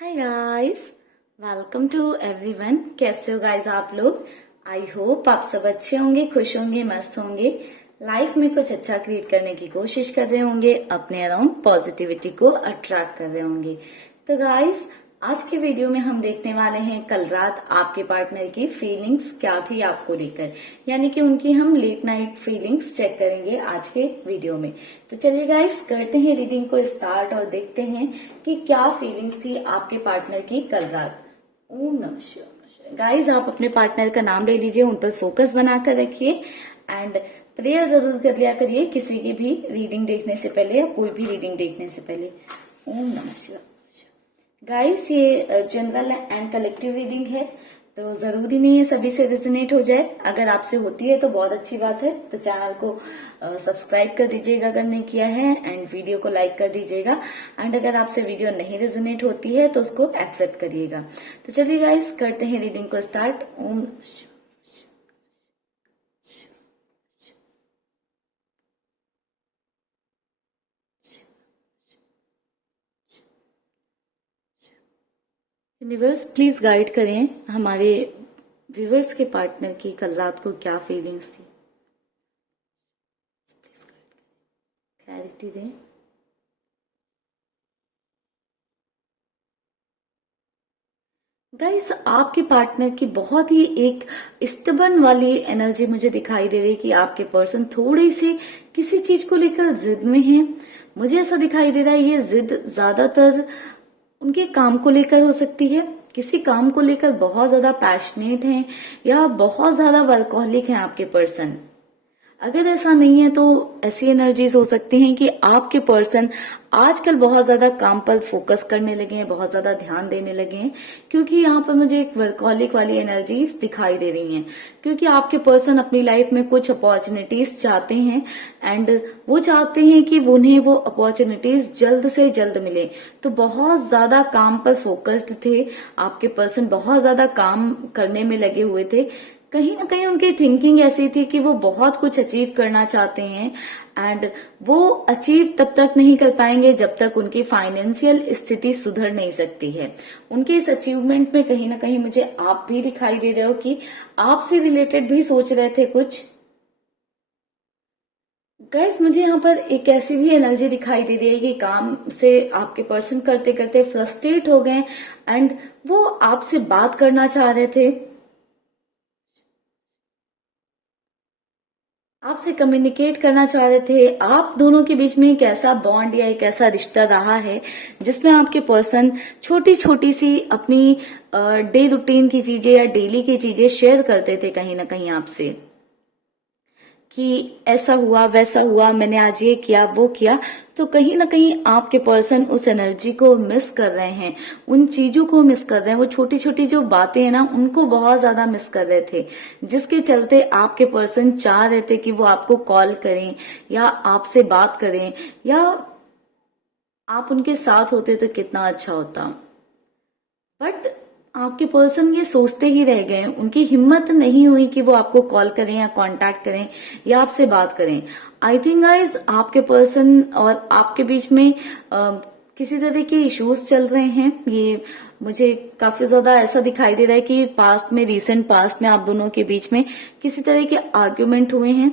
Hi guys, welcome to everyone. कैसे हो guys आप लोग? आई होप आप सब अच्छे होंगे, खुश होंगे, मस्त होंगे, लाइफ में कुछ अच्छा क्रिएट करने की कोशिश कर रहे होंगे, अपने अराउंड पॉजिटिविटी को अट्रैक्ट कर रहे होंगे। तो गाइस, आज के वीडियो में हम देखने वाले हैं कल रात आपके पार्टनर की फीलिंग्स क्या थी आपको लेकर, यानी कि उनकी हम लेट नाइट फीलिंग्स चेक करेंगे आज के वीडियो में। तो चलिए गाइस, करते हैं रीडिंग को स्टार्ट और देखते हैं कि क्या फीलिंग्स थी आपके पार्टनर की कल रात। ओम नमः शिवाय। गाइस, आप अपने पार्टनर का नाम ले लीजिए, उन पर फोकस बनाकर रखिए एंड प्रेयर जरूर कर लिया करिए किसी की भी रीडिंग देखने से पहले या कोई भी रीडिंग देखने से पहले। ओम नमः शिवाय। गाइस, ये जनरल एंड कलेक्टिव रीडिंग है, तो जरूरी नहीं है सभी से रेजोनेट हो जाए। अगर आपसे होती है तो बहुत अच्छी बात है, तो चैनल को सब्सक्राइब कर दीजिएगा अगर नहीं किया है, एंड वीडियो को लाइक कर दीजिएगा। एंड अगर आपसे वीडियो नहीं रेजोनेट होती है तो उसको एक्सेप्ट करिएगा। तो चलिए गाइस, करते हैं रीडिंग को start. Om universe please guide करें हमारे व्यूवर्स के पार्टनर की कल रात को क्या फीलिंग्स थी। प्लीज क्लैरिटी दें। गाइस, आपके पार्टनर की बहुत ही एक स्टबर्न वाली एनर्जी मुझे दिखाई दे रही है कि आपके पर्सन थोड़ी सी किसी चीज को लेकर जिद में है। मुझे ऐसा दिखाई दे रहा है ये जिद ज्यादातर उनके काम को लेकर हो सकती है। किसी काम को लेकर बहुत ज्यादा पैशनेट हैं या बहुत ज्यादा वर्कहॉलिक हैं आपके पर्सन। अगर ऐसा नहीं है तो ऐसी एनर्जीज हो सकती हैं कि आपके पर्सन आजकल बहुत ज्यादा काम पर फोकस करने लगे हैं, बहुत ज्यादा ध्यान देने लगे हैं, क्योंकि यहाँ पर मुझे एक वर्कहॉलिक वाली एनर्जीज दिखाई दे रही हैं। क्योंकि आपके पर्सन अपनी लाइफ में कुछ अपॉर्चुनिटीज चाहते हैं एंड वो चाहते हैं कि उन्हें वो अपॉर्चुनिटीज जल्द से जल्द मिले। तो बहुत ज्यादा काम पर फोकस्ड थे आपके पर्सन, बहुत ज्यादा काम करने में लगे हुए थे। कहीं ना कहीं उनकी थिंकिंग ऐसी थी कि वो बहुत कुछ अचीव करना चाहते हैं एंड वो अचीव तब तक नहीं कर पाएंगे जब तक उनकी फाइनेंशियल स्थिति सुधर नहीं सकती है। उनके इस अचीवमेंट में कहीं ना कहीं मुझे आप भी दिखाई दे रहे हो कि आपसे रिलेटेड भी सोच रहे थे कुछ। गाइस, मुझे यहाँ पर एक ऐसी भी एनर्जी दिखाई दे रही है कि काम से आपके पर्सन करते करते फ्रस्ट्रेट हो गए एंड वो आपसे बात करना चाह रहे थे, आपसे कम्युनिकेट करना चाह रहे थे। आप दोनों के बीच में एक ऐसा बॉन्ड या एक ऐसा रिश्ता रहा है जिसमें आपके पर्सन छोटी छोटी सी अपनी डे रूटीन की चीजें या डेली की चीजें शेयर करते थे कहीं ना कहीं आपसे, कि ऐसा हुआ वैसा हुआ, मैंने आज ये किया वो किया। तो कहीं ना कहीं आपके पर्सन उस एनर्जी को मिस कर रहे हैं, उन चीजों को मिस कर रहे हैं। वो छोटी छोटी जो बातें हैं ना, उनको बहुत ज्यादा मिस कर रहे थे, जिसके चलते आपके पर्सन चाह रहे थे कि वो आपको कॉल करें या आपसे बात करें, या आप उनके साथ होते तो कितना अच्छा होता। बट आपके पर्सन ये सोचते ही रह गए, उनकी हिम्मत नहीं हुई कि वो आपको कॉल करें या कांटेक्ट करें या आपसे बात करें। आई थिंक गाइस, आपके पर्सन और आपके बीच में किसी तरह के इश्यूज चल रहे हैं। ये मुझे काफी ज्यादा ऐसा दिखाई दे रहा है कि पास्ट में, रिसेंट पास्ट में आप दोनों के बीच में किसी तरह के आर्ग्यूमेंट हुए हैं,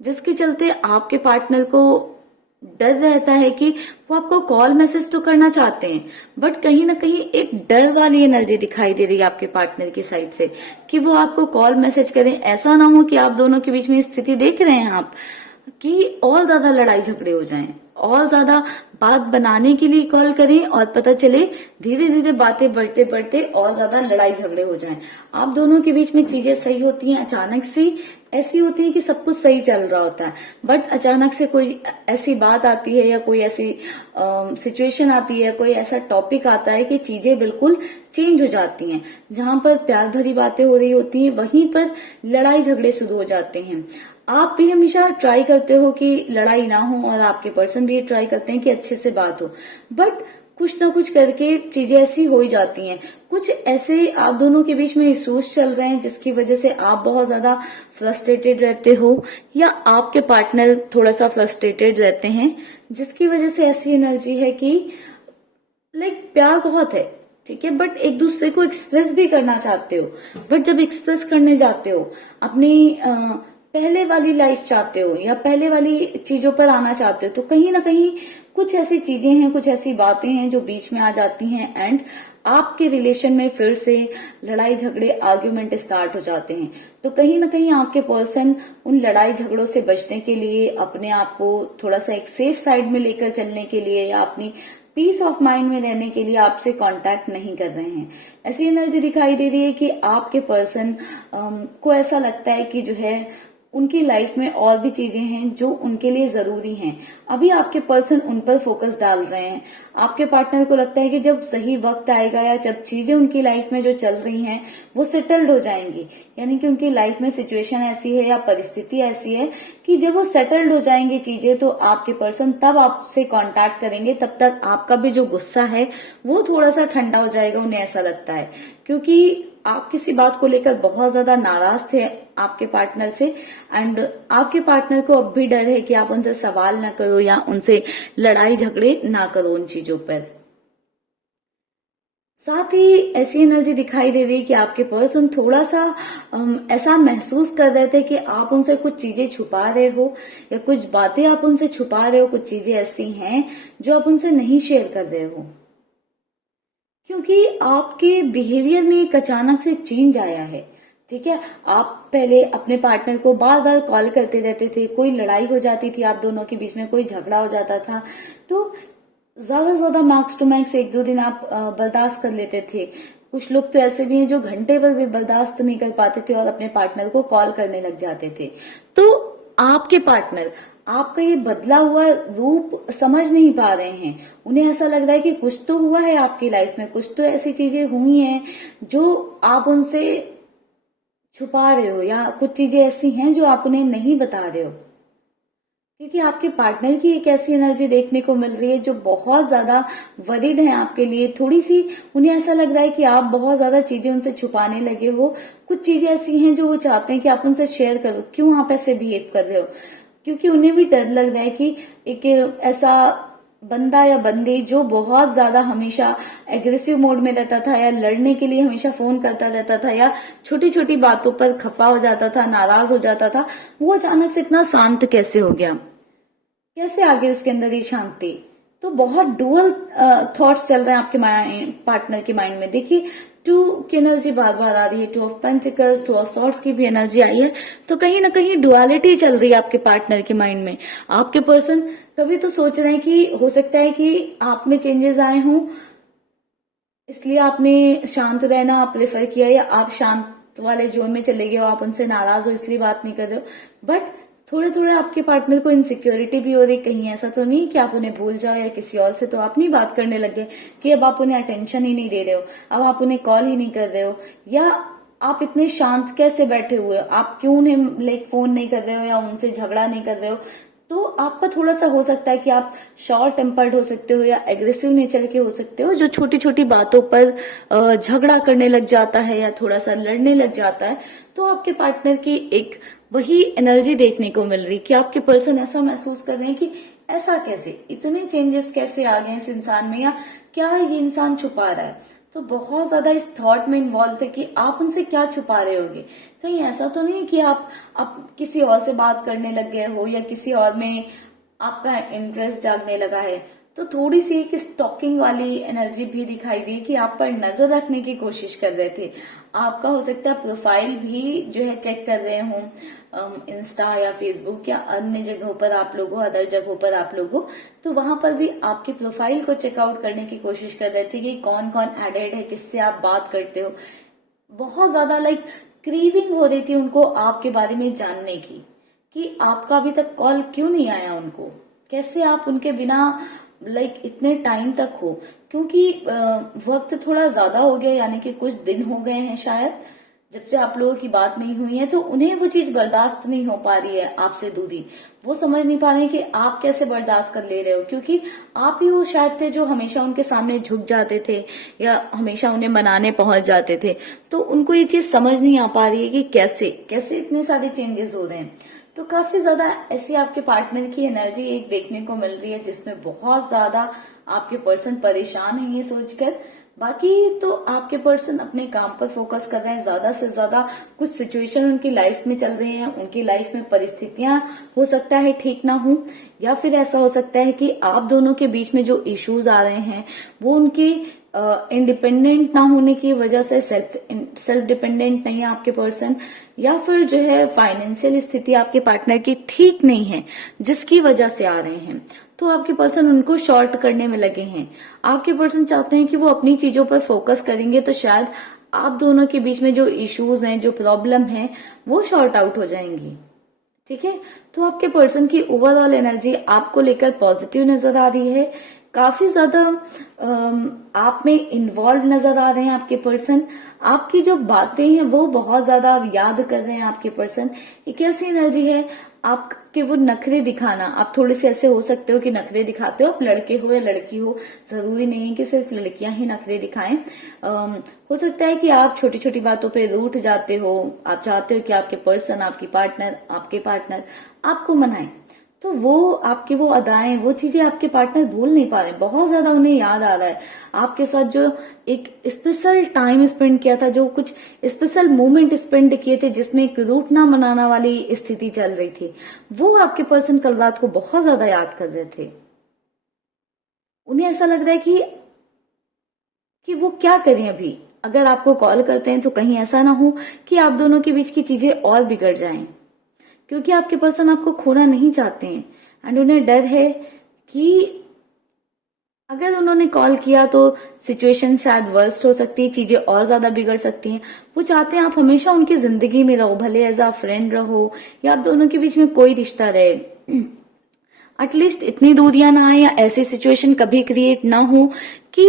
जिसके चलते आपके पार्टनर को डर रहता है कि वो आपको कॉल मैसेज तो करना चाहते हैं, बट कहीं ना कहीं एक डर वाली एनर्जी दिखाई दे रही है आपके पार्टनर की साइड से कि वो आपको कॉल मैसेज करें। ऐसा ना हो कि आप दोनों के बीच में स्थिति देख रहे हैं आप कि और ज्यादा लड़ाई झगड़े हो जाएं, और ज्यादा बात बनाने के लिए कॉल करें और पता चले धीरे धीरे बातें बढ़ते बढ़ते और ज्यादा लड़ाई झगड़े हो जाएं। आप दोनों के बीच में चीजें सही होती हैं, अचानक से ऐसी होती है कि सब कुछ सही चल रहा होता है, बट अचानक से कोई ऐसी बात आती है या कोई ऐसी सिचुएशन आती है, कोई ऐसा टॉपिक आता है कि चीजें बिल्कुल चेंज हो जाती हैं। जहां पर प्यार भरी बातें हो रही होती हैं, वहीं पर लड़ाई झगड़े शुरू हो जाते हैं। आप भी हमेशा ट्राई करते हो कि लड़ाई ना हो और आपके पर्सन भी ट्राई करते हैं कि अच्छे से बात हो, बट कुछ ना कुछ करके चीजें ऐसी हो ही जाती हैं। कुछ ऐसे आप दोनों के बीच में इश्यूज चल रहे हैं जिसकी वजह से आप बहुत ज्यादा फ्रस्ट्रेटेड रहते हो या आपके पार्टनर थोड़ा सा फ्रस्ट्रेटेड रहते हैं, जिसकी वजह से ऐसी एनर्जी है कि प्यार बहुत है, ठीक है, बट एक दूसरे को एक्सप्रेस भी करना चाहते हो, बट जब एक्सप्रेस करने जाते हो अपनी पहले वाली लाइफ चाहते हो या पहले वाली चीजों पर आना चाहते हो, तो कहीं ना कहीं कुछ ऐसी चीजें हैं, कुछ ऐसी बातें हैं जो बीच में आ जाती हैं एंड आपके रिलेशन में फिर से लड़ाई झगड़े आर्ग्यूमेंट स्टार्ट हो जाते हैं। तो कहीं ना कहीं आपके पर्सन उन लड़ाई झगड़ों से बचने के लिए, अपने आप को थोड़ा सा एक सेफ साइड में लेकर चलने के लिए या अपनी पीस ऑफ माइंड में रहने के लिए आपसे कांटेक्ट नहीं कर रहे हैं। ऐसी एनर्जी दिखाई दे रही है कि आपके पर्सन को ऐसा लगता है कि जो है उनकी लाइफ में और भी चीजें हैं जो उनके लिए जरूरी हैं। अभी आपके पर्सन उन पर फोकस डाल रहे हैं। आपके पार्टनर को लगता है कि जब सही वक्त आएगा या जब चीजें उनकी लाइफ में जो चल रही हैं वो सेटल्ड हो जाएंगी, यानी कि उनकी लाइफ में सिचुएशन ऐसी है या परिस्थिति ऐसी है कि जब वो सेटल्ड हो जाएंगी चीजें, तो आपके पर्सन तब आपसे कांटेक्ट करेंगे। तब तक आपका भी जो गुस्सा है वो थोड़ा सा ठंडा हो जाएगा, उन्हें ऐसा लगता है, क्योंकि आप किसी बात को लेकर बहुत ज्यादा नाराज थे आपके पार्टनर से एंड आपके पार्टनर को अब भी डर है कि आप उनसे सवाल ना करो या उनसे लड़ाई झगड़े ना करो उन चीजों पर। साथ ही ऐसी एनर्जी दिखाई दे रही है कि आपके पर्सन थोड़ा सा ऐसा महसूस कर रहे थे कि आप उनसे कुछ चीजें छुपा रहे हो या कुछ बातें आप उनसे छुपा रहे हो, कुछ चीजें ऐसी हैं जो आप उनसे नहीं शेयर कर रहे हो, क्योंकि आपके बिहेवियर में एक अचानक से चेंज आया है। ठीक है, आप पहले अपने पार्टनर को बार बार कॉल करते रहते थे, कोई लड़ाई हो जाती थी आप दोनों के बीच में, कोई झगड़ा हो जाता था तो ज्यादा मैक्स टू मैक्स 1-2 दिन आप बर्दाश्त कर लेते थे। कुछ लोग तो ऐसे भी हैं जो घंटे भर भी बर्दाश्त नहीं कर पाते थे और अपने पार्टनर को कॉल करने लग जाते थे। तो आपके पार्टनर आपका ये बदला हुआ रूप समझ नहीं पा रहे हैं। उन्हें ऐसा लग रहा है कि कुछ तो हुआ है आपकी लाइफ में, कुछ तो ऐसी चीजें हुई हैं जो आप उनसे छुपा रहे हो या कुछ चीजें ऐसी हैं जो आप उन्हें नहीं बता रहे हो, क्योंकि आपके पार्टनर की एक ऐसी एनर्जी देखने को मिल रही है जो बहुत ज्यादा वरीड है आपके लिए। थोड़ी सी उन्हें ऐसा लग रहा है कि आप बहुत ज्यादा चीजें उनसे छुपाने लगे हो। कुछ चीजें ऐसी हैं जो वो चाहते हैं कि आप उनसे शेयर करो, क्यों आप ऐसे बिहेव कर रहे हो, क्योंकि उन्हें भी डर लग रहा है कि एक ऐसा बंदा या बंदी जो बहुत ज्यादा हमेशा एग्रेसिव मोड में रहता था या लड़ने के लिए हमेशा फोन करता रहता था या छोटी छोटी बातों पर खफा हो जाता था, नाराज हो जाता था, वो अचानक से इतना शांत कैसे हो गया, कैसे आ गई उसके अंदर ये शांति। तो बहुत डुअल थॉट्स चल रहे हैं आपके पार्टनर के माइंड में। देखिए 2 की एनर्जी बार बार आ रही है, 2 ऑफ पेंटिकल्स, 2 ऑफ सॉर्ड्स की भी एनर्जी आई है। तो कहीं ना कहीं डुअलिटी चल रही है आपके पार्टनर के माइंड में। आपके पर्सन कभी तो सोच रहे हैं कि हो सकता है कि आप में चेंजेस आए हों, इसलिए आपने शांत रहना प्रेफर किया, या आप शांत वाले जोन में चले गए हो, आप उनसे नाराज हो इसलिए बात नहीं कर रहे हो। बट थोड़े थोड़े आपके पार्टनर को इनसिक्योरिटी भी हो रही, कहीं ऐसा तो नहीं कि आप उन्हें भूल जाओ या किसी और से तो आप नहीं बात करने लग गए कि अब आप उन्हें अटेंशन ही नहीं दे रहे हो, अब आप उन्हें कॉल ही नहीं कर रहे हो, या आप इतने शांत कैसे बैठे हुए हो, आप क्यों उन्हें फोन नहीं कर रहे हो या उनसे झगड़ा नहीं कर रहे हो। तो आपका थोड़ा सा हो सकता है कि आप शॉर्ट टेम्पर्ड हो सकते हो या एग्रेसिव नेचर के हो सकते हो, जो छोटी छोटी बातों पर झगड़ा करने लग जाता है या थोड़ा सा लड़ने लग जाता है। तो आपके पार्टनर की एक वही एनर्जी देखने को मिल रही कि आपके पर्सन ऐसा महसूस कर रहे हैं कि ऐसा कैसे, इतने चेंजेस कैसे आ गए इस इंसान में, या क्या ये इंसान छुपा रहा है। तो बहुत ज्यादा इस थॉट में इन्वॉल्व थे कि आप उनसे क्या छुपा रहे होगे। कहीं ऐसा तो नहीं कि आप किसी और से बात करने लग गए हो या किसी और में आपका इंटरेस्ट जागने लगा है। तो थोड़ी सी एक स्टॉकिंग वाली एनर्जी भी दिखाई दी कि आप पर नजर रखने की कोशिश कर रहे थे। आपका हो सकता है प्रोफाइल भी जो है चेक कर रहे हो, इंस्टा या फेसबुक या अन्य जगहों पर आप लोग हो, अदर जगहों पर आप लोग हो, तो वहां पर भी आपके प्रोफाइल को चेकआउट करने की कोशिश कर रहे थे कि कौन कौन एडेड है, किससे आप बात करते हो। बहुत ज्यादा क्रीविंग हो रही थी उनको आपके बारे में जानने की कि आपका अभी तक कॉल क्यों नहीं आया उनको, कैसे आप उनके बिना इतने टाइम तक हो, क्योंकि वक्त थोड़ा ज्यादा हो गया, यानी कि कुछ दिन हो गए हैं शायद जब से आप लोगों की बात नहीं हुई है। तो उन्हें वो चीज बर्दाश्त नहीं हो पा रही है आपसे दूरी, वो समझ नहीं पा रहे हैं कि आप कैसे बर्दाश्त कर ले रहे हो, क्योंकि आप ही वो शायद थे जो हमेशा उनके सामने झुक जाते थे या हमेशा उन्हें मनाने पहुंच जाते थे। तो उनको ये चीज समझ नहीं आ पा रही है कि कैसे कैसे इतने सारे चेंजेस हो रहे हैं। तो काफी ज्यादा ऐसी आपके पार्टनर की एनर्जी एक देखने को मिल रही है जिसमें बहुत ज्यादा आपके पर्सन परेशान है ये सोचकर। बाकी तो आपके पर्सन अपने काम पर फोकस कर रहे हैं ज्यादा से ज्यादा। कुछ सिचुएशन उनकी लाइफ में चल रही हैं, उनकी लाइफ में परिस्थितियां हो सकता है ठीक ना हो, या फिर ऐसा हो सकता है कि आप दोनों के बीच में जो इश्यूज आ रहे हैं वो उनकी इंडिपेंडेंट ना होने की वजह से, सेल्फ डिपेंडेंट नहीं है आपके पर्सन, या फिर जो है फाइनेंशियल स्थिति आपके पार्टनर की ठीक नहीं है जिसकी वजह से आ रहे हैं। तो आपके पर्सन उनको शॉर्ट करने में लगे हैं। आपके पर्सन चाहते हैं कि वो अपनी चीजों पर फोकस करेंगे तो शायद आप दोनों के बीच में जो इश्यूज हैं, जो प्रॉब्लम है, वो शॉर्ट आउट हो जाएंगी। ठीक है, तो आपके पर्सन की ओवरऑल एनर्जी आपको लेकर पॉजिटिव नजर आ रही है। काफी ज्यादा आप में इन्वॉल्व नजर आ रहे हैं आपके पर्सन। आपकी जो बातें हैं वो बहुत ज्यादा याद कर रहे हैं आपके पर्सन। एक ऐसी एनर्जी है आपके वो नखरे दिखाना, आप थोड़े से ऐसे हो सकते हो कि नखरे दिखाते हो, आप लड़के हो या लड़की हो, जरूरी नहीं है कि सिर्फ लड़कियां ही नखरे दिखाएं। हो सकता है कि आप छोटी छोटी बातों पे रूठ जाते हो, आप चाहते हो कि आपके पर्सन, आपके पार्टनर आपको मनाएं, तो वो आपकी वो अदाएं, वो चीजें आपके पार्टनर भूल नहीं पा रहे, बहुत ज्यादा उन्हें याद आ रहा है आपके साथ जो एक स्पेशल टाइम स्पेंड किया था, जो कुछ स्पेशल मोमेंट स्पेंड किए थे जिसमें एक रूठना मनाना वाली स्थिति चल रही थी, वो आपके पर्सन कल रात को बहुत ज्यादा याद कर रहे थे। उन्हें ऐसा लग रहा है कि वो क्या करें अभी। अगर आपको कॉल करते हैं तो कहीं ऐसा ना हो कि आप दोनों के बीच की चीजें और बिगड़ जाएं, क्योंकि आपके पर्सन आपको खोना नहीं चाहते हैं। एंड उन्हें डर है कि अगर उन्होंने कॉल किया तो सिचुएशन शायद वर्स्ट हो सकती है, चीजें और ज्यादा बिगड़ सकती हैं। वो चाहते हैं आप हमेशा उनकी जिंदगी में रहो, भले एज अ फ्रेंड रहो या आप दोनों के बीच में कोई रिश्ता रहे, एटलीस्ट इतनी दूरियां ना आए या ऐसी सिचुएशन कभी क्रिएट ना हो कि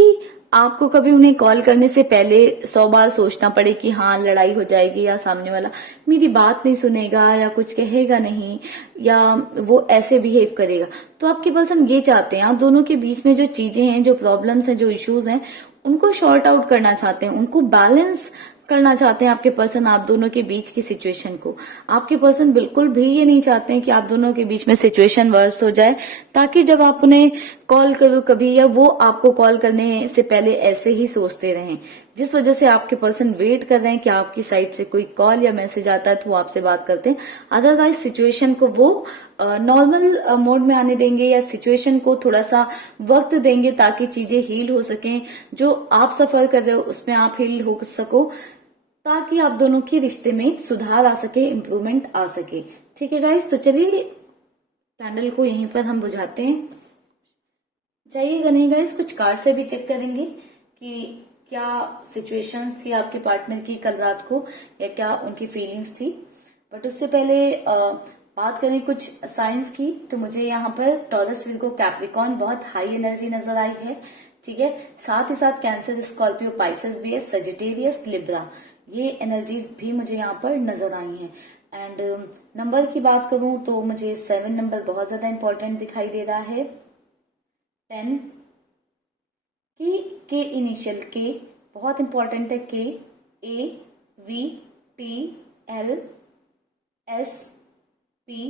आपको कभी उन्हें कॉल करने से पहले 100 बार सोचना पड़े कि हाँ लड़ाई हो जाएगी या सामने वाला मेरी बात नहीं सुनेगा या कुछ कहेगा नहीं या वो ऐसे बिहेव करेगा। तो आपके पर्सन ये चाहते हैं आप दोनों के बीच में जो चीजें हैं, जो प्रॉब्लम्स हैं, जो इश्यूज हैं, उनको शॉर्ट आउट करना चाहते हैं, उनको बैलेंस करना चाहते हैं आपके पर्सन आप दोनों के बीच की सिचुएशन को। आपके पर्सन बिल्कुल भी ये नहीं चाहते हैं कि आप दोनों के बीच में सिचुएशन वर्स हो जाए, ताकि जब आप उन्हें कॉल करो कभी या वो आपको कॉल करने से पहले ऐसे ही सोचते रहें, जिस वजह से आपके पर्सन वेट कर रहे हैं कि आपकी साइड से कोई कॉल या मैसेज आता है तो वो आपसे बात करते हैं। अदरवाइज सिचुएशन को वो नॉर्मल मोड में आने देंगे या सिचुएशन को थोड़ा सा वक्त देंगे ताकि चीजें हील हो सकें, जो आप सफर कर रहे हो उसमें आप हील हो सको, ताकि आप दोनों के रिश्ते में सुधार आ सके, इम्प्रूवमेंट आ सके। ठीक है गाइस, तो चलिए कैंडल को यहीं पर हम बुझाते हैं। जाइएगा नहीं गाइस, कुछ कार्ड से भी चेक करेंगे कि क्या सिचुएशन थी आपके पार्टनर की कल रात को या क्या उनकी फीलिंग्स थी। बट उससे पहले बात करें कुछ साइंस की, तो मुझे यहाँ पर टॉरस, विर्गो, कैप्रिकॉर्न बहुत हाई एनर्जी नजर आई है। ठीक है, साथ ही साथ कैंसर, स्कॉर्पियो, पाइसेस भी है, सजिटेरियस, लिब्रा, ये एनर्जीज भी मुझे यहाँ पर नजर आई हैं। एंड नंबर की बात करूं तो मुझे 7 नंबर बहुत ज्यादा इंपॉर्टेंट दिखाई दे रहा है। 10 के इनिशियल के बहुत इंपॉर्टेंट है, K, A, V, T, L, S, P,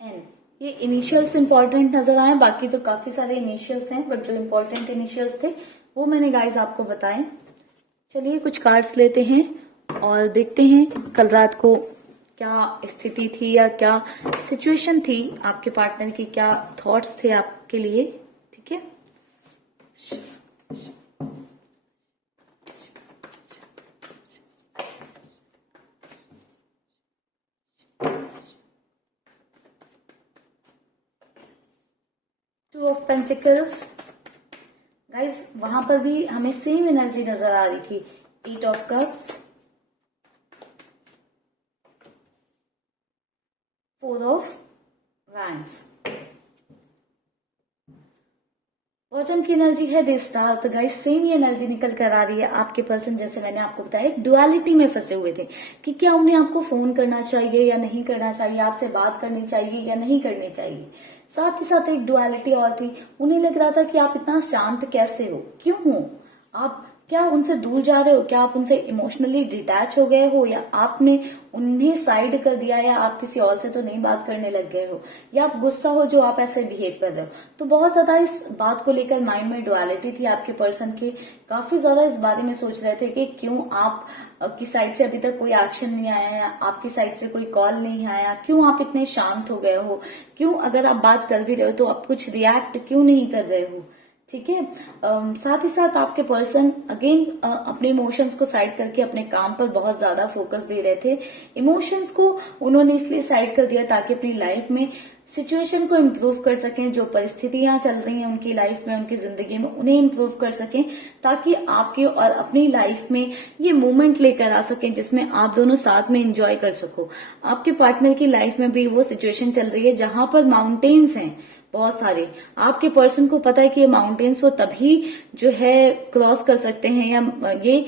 N, ये इनिशियल्स इंपॉर्टेंट नजर आए। बाकी तो काफी सारे इनिशियल्स हैं, बट जो इंपॉर्टेंट इनिशियल्स थे वो मैंने गाइस आपको बताए। चलिए कुछ कार्ड्स लेते हैं और देखते हैं कल रात को क्या स्थिति थी या क्या सिचुएशन थी, आपके पार्टनर की क्या थॉट्स थे आपके लिए। ठीक है, टू ऑफ पेंटिकल्स गाइस, वहां पर भी हमें सेम एनर्जी नजर आ रही थी। 8 of cups, 4 of wands, bottom की एनर्जी है द स्टार। तो गाइस सेम ही एनर्जी निकल कर आ रही है। आपके पर्सन, जैसे मैंने आपको बताया, एक डुअलिटी में फंसे हुए थे कि क्या उन्हें आपको फोन करना चाहिए या नहीं करना चाहिए, आपसे बात करनी चाहिए या नहीं करनी चाहिए। साथ ही साथ एक डुअलिटी और थी, उन्हें लग रहा था कि आप इतना शांत कैसे हो, क्यों हो, आप क्या उनसे दूर जा रहे हो, क्या आप उनसे इमोशनली डिटैच हो गए हो, या आपने उन्हें साइड कर दिया, या आप किसी और से तो नहीं बात करने लग गए हो, या आप गुस्सा हो जो आप ऐसे बिहेव कर रहे हो। तो बहुत ज्यादा इस बात को लेकर माइंड में डुअलिटी थी आपके पर्सन की, काफी ज्यादा इस बारे में सोच रहे थे कि क्यों आप की साइड से अभी तक कोई एक्शन नहीं आया, या आपकी साइड से कोई कॉल नहीं आया, क्यों आप इतने शांत हो गए हो, क्यों अगर आप बात कर भी रहे हो तो आप कुछ रिएक्ट क्यों नहीं कर रहे हो। ठीक है। साथ ही साथ आपके पर्सन अगेन अपने इमोशंस को साइड करके अपने काम पर बहुत ज्यादा फोकस दे रहे थे। इमोशंस को उन्होंने इसलिए साइड कर दिया ताकि अपनी लाइफ में सिचुएशन को इम्प्रूव कर सकें, जो परिस्थितियां चल रही हैं उनकी लाइफ में, उनकी जिंदगी में, उन्हें इम्प्रूव कर सकें, ताकि आपके और अपनी लाइफ में ये मोमेंट लेकर आ सकें जिसमें आप दोनों साथ में एंजॉय कर सको। आपके पार्टनर की लाइफ में भी वो सिचुएशन चल रही है जहां पर माउंटेन्स हैं बहुत सारे। आपके पर्सन को पता है कि ये माउंटेन्स वो तभी जो है क्रॉस कर सकते हैं, या ये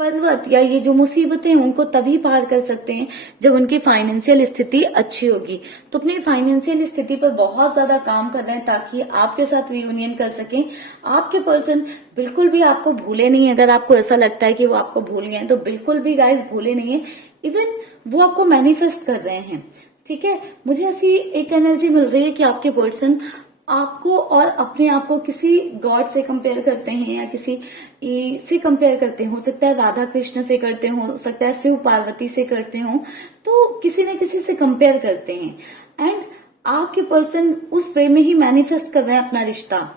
पर्वत या ये जो मुसीबतें हैं उनको तभी पार कर सकते हैं जब उनकी फाइनेंशियल स्थिति अच्छी होगी। तो अपनी फाइनेंशियल स्थिति पर बहुत ज्यादा काम कर रहे हैं ताकि आपके साथ रियूनियन कर सकें। आपके पर्सन बिल्कुल भी आपको भूले नहीं। अगर आपको ऐसा लगता है कि वो आपको भूल गए हैं तो बिल्कुल भी गाइस भूले नहीं है। इवन वो आपको मैनिफेस्ट कर रहे हैं। ठीक है। मुझे ऐसी एक एनर्जी मिल रही है कि आपके पर्सन आपको और अपने आप को किसी गॉड से कंपेयर करते हैं, या किसी से कंपेयर करते हैं। हो सकता है राधा कृष्ण से करते हो सकता है शिव पार्वती से करते हो, तो किसी न किसी से कंपेयर करते हैं। एंड आपके पर्सन उस वे में ही मैनिफेस्ट कर रहे हैं अपना रिश्ता।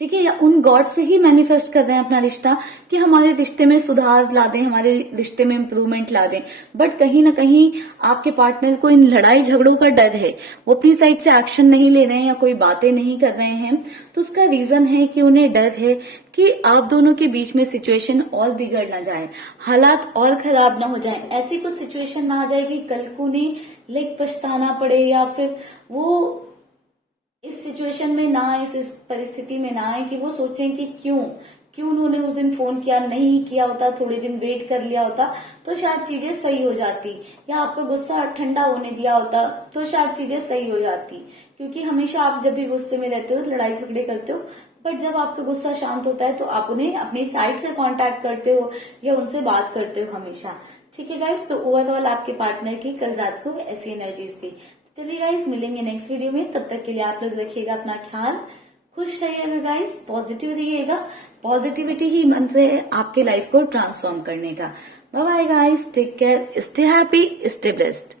ठीक है। या उन गॉड से ही मैनिफेस्ट कर रहे हैं अपना रिश्ता कि हमारे रिश्ते में सुधार ला दें, हमारे रिश्ते में इम्प्रूवमेंट ला दें। बट कहीं ना कहीं आपके पार्टनर को इन लड़ाई झगड़ों का डर है। वो अपनी साइड से एक्शन नहीं ले रहे हैं या कोई बातें नहीं कर रहे हैं। तो उसका रीजन है कि उन्हें डर है कि आप दोनों के बीच में सिचुएशन और बिगड़ ना जाए, हालात और खराब ना हो जाए, ऐसी कुछ सिचुएशन ना आ जाए कि कल को उन्हें लाइक पछताना पड़े, या फिर वो इस सिचुएशन में ना आए, इस परिस्थिति में ना आए कि वो सोचें कि क्यों उन्होंने उस दिन फोन किया, नहीं किया होता, थोड़े दिन वेट कर लिया होता तो शायद चीजें सही हो जाती, या आपका गुस्सा ठंडा होने दिया होता तो शायद चीजें सही हो जाती। क्योंकि हमेशा आप जब भी गुस्से में रहते हो, लड़ाई झगड़े करते हो, बट जब आपका गुस्सा शांत होता है तो आप उन्हें अपनी साइड से कांटेक्ट करते हो या उनसे बात करते हो हमेशा। ठीक है गाइस। तो ओवरऑल आपके पार्टनर की कल रात को ऐसी एनर्जीज थी। चलिए गाइस, मिलेंगे नेक्स्ट वीडियो में। तब तक के लिए आप लोग रखिएगा अपना ख्याल, खुश रहिएगा गाइस, पॉजिटिव रहिएगा। पॉजिटिविटी ही मंत्र है आपके लाइफ को ट्रांसफॉर्म करने का। Bye bye guys, take care, stay happy, stay blessed.